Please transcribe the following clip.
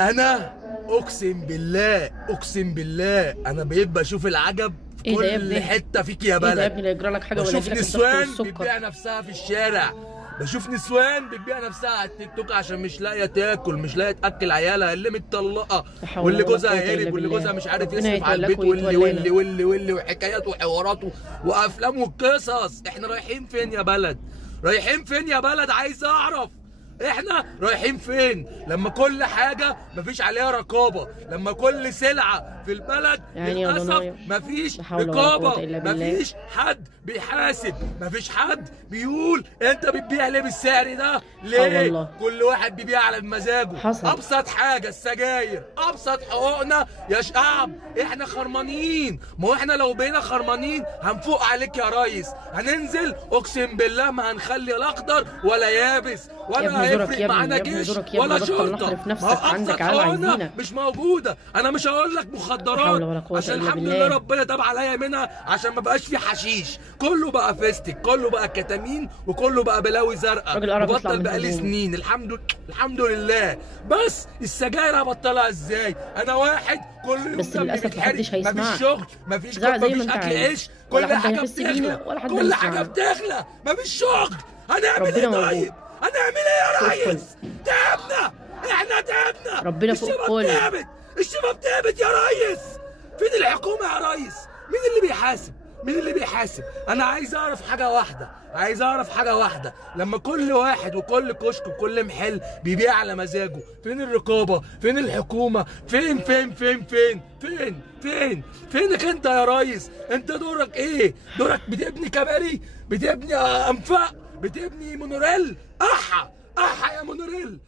انا اقسم بالله اقسم بالله انا بقيت بشوف العجب في إيه ده يا كل ابني؟ حته فيك يا ايه ده يا بلد. ابني؟ لا يجرى لك حاجه ولا بشوف يجيلك الضغط نسوان والسكر. بتبيع نفسها في الشارع، بشوف نسوان بتبيع نفسها على التيك توك عشان مش لاقيه تاكل، مش لاقيه تاكل عيالها، اللي متطلقه لا حول واللي ولا جوزها قوة إلا هرب واللي بالله. جوزها مش عارف ربنا يصرف على يتولاك البيت واللي واللي ويتولانا. واللي واللي وحكايات وحوارات وافلام وقصص. احنا رايحين فين يا بلد؟ رايحين فين يا بلد؟ عايز اعرف احنا رايحين فين لما كل حاجه مفيش عليها رقابه، لما كل سلعه في البلد يعني يا للاسف ضنايا مفيش لا حول ولا قوة رقابه، إلا بالله. مفيش حد بيحاسب، مفيش حد بيقول انت بتبيع ليه بالسعر ده؟ ليه؟ والله. كل واحد بيبيع على مزاجه. حصل. ابسط حاجه السجاير، ابسط حقوقنا يا شعب، احنا خرمانين. ما هو احنا لو بقينا خرمانين هنفوق عليك يا ريس، هننزل اقسم بالله ما هنخلي الاخضر ولا يابس يا ولا ابني دورك هيفرق يا ابني، معانا يا ابني جيش دورك يا ولا ابني، بطل شرطه. نحرف نفسك، ما هو عندك ابسط عيال حقوقنا عايزينك. مش موجوده. انا مش هقول لك لا مخدرات حول ولا قوة عشان إلا الحمد بالله. لله ربنا تاب عليا منها، عشان ما بقاش في حشيش، كله بقى فيستك، كله بقى كتامين، وكله بقى بلاوي زرقاء، راجل قرب يطلع وبطل من بقالي هدومه. سنين الحمد لله. بس السجاير هبطلها ازاي؟ انا واحد كل يوم بس دمي للأسف بيتحرق، محدش هيسمعك. مفيش شغل، مفيش زعق زي ما مفيش انت اكل عايز. عيش، ولا كل حد حاجه هيحس بتغلى، بينا ولا حد كل حاجه هيسمعنا. بتغلى، مفيش شغل. هنعمل ايه ربنا طيب؟ موجود. هنعمل ايه فوق يا الكل. ريس؟ تعبنا، احنا تعبنا، ربنا فوق الشباب الكل. تعبت، الشباب تعبت يا ريس. فين الحكومه يا ريس؟ مين اللي بيحاسب؟ مين اللي بيحاسب؟ انا عايز اعرف حاجه واحده، عايز اعرف حاجه واحده، لما كل واحد وكل كشك وكل محل بيبيع على مزاجه، فين الرقابه؟ فين الحكومه؟ فينك انت يا ريس؟ انت دورك ايه؟ دورك بتبني كباري، بتبني انفاق، بتبني مونوريل؟ احا يا مونوريل.